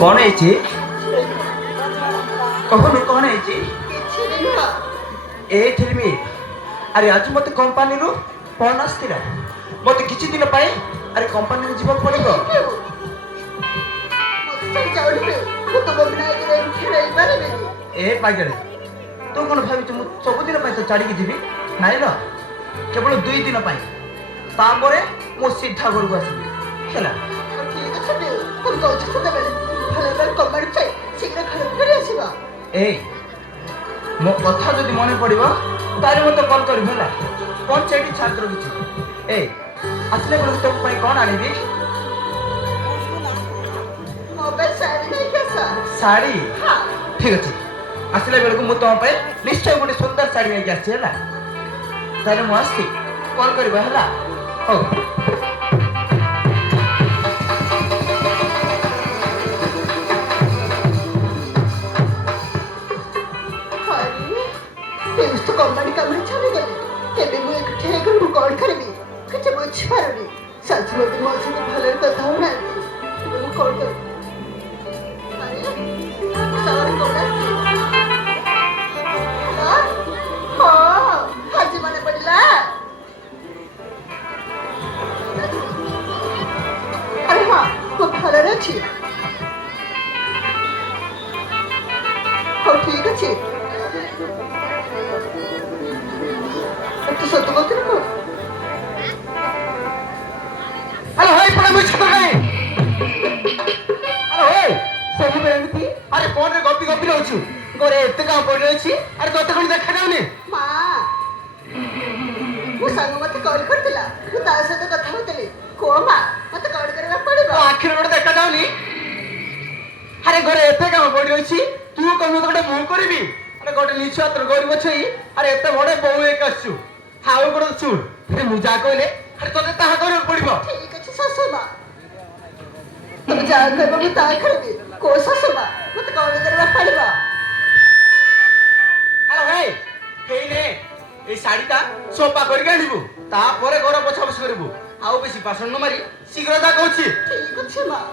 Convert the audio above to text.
कौन है जी कहून कौन है जी ए फिल्मी अरे आज मत कंपनी रू फोन आसला मत किछि दिन पाए अरे कंपनी जीव पड़ो ए पागल तू कौन भावी सबुदिन तो छाड़ी जीवी नाई न केवल 2 दिन तापर मो सीधा घर को आसबी है ए मो कथा जदि मन पड़ो तारे मत कल कर पंचायती छात्र किसी ए आसले बेलू तुम कौन आनबी शाड़ी ठीक अच्छे आसला बेलू मुझे तुम निश्चय गोटे सुंदर शाड़ी नहीं आसी मुझे कल कर हो कंपनी कमरे चले गए केबे मु एक ठेकर को कॉल करबी किछ बुझ पारनी सच में मो से भले कथा होना मु कॉल कर अरे सवार कोना हां हाजी माने पड़ला अरे हां वो भले अछि हो ठीक अछि तो सत्य बात है ना अरे होय पड़ा मुझ छतर नहीं अरे होय सब बेंती अरे फोन रे गप्पी गप्पी रहछु गोरे एते काम पड़ रही छी अरे तोते कोन देखा जाउनी मां वो संग मत कॉल करतिला तू ता से तो कथा होतले को मां मत कॉल करबा पड़बा आखिर गोटे देखा जाउनी अरे गोरे एते काम पड़ रही छी तू कम तो गोटे मुंह करबी अरे गोटे निछात्र गरीब छई अरे एते बड़े बहु एक आछू हाउ गोटे सुन अरे मुजा कहले अरे तोते ताहा कर पड़बो ठीक अछि ससुबा तुम जा कर बाबू ता करबी को ससुबा मत कॉल करबा पड़बा अरे भाई हेई रे ए साड़ीटा सोपा करके आनिबू तापर घर पोछा पोछ करबू आउ बेसी पासन न मारी शीघ्र जा कहूची ठीक अछि मां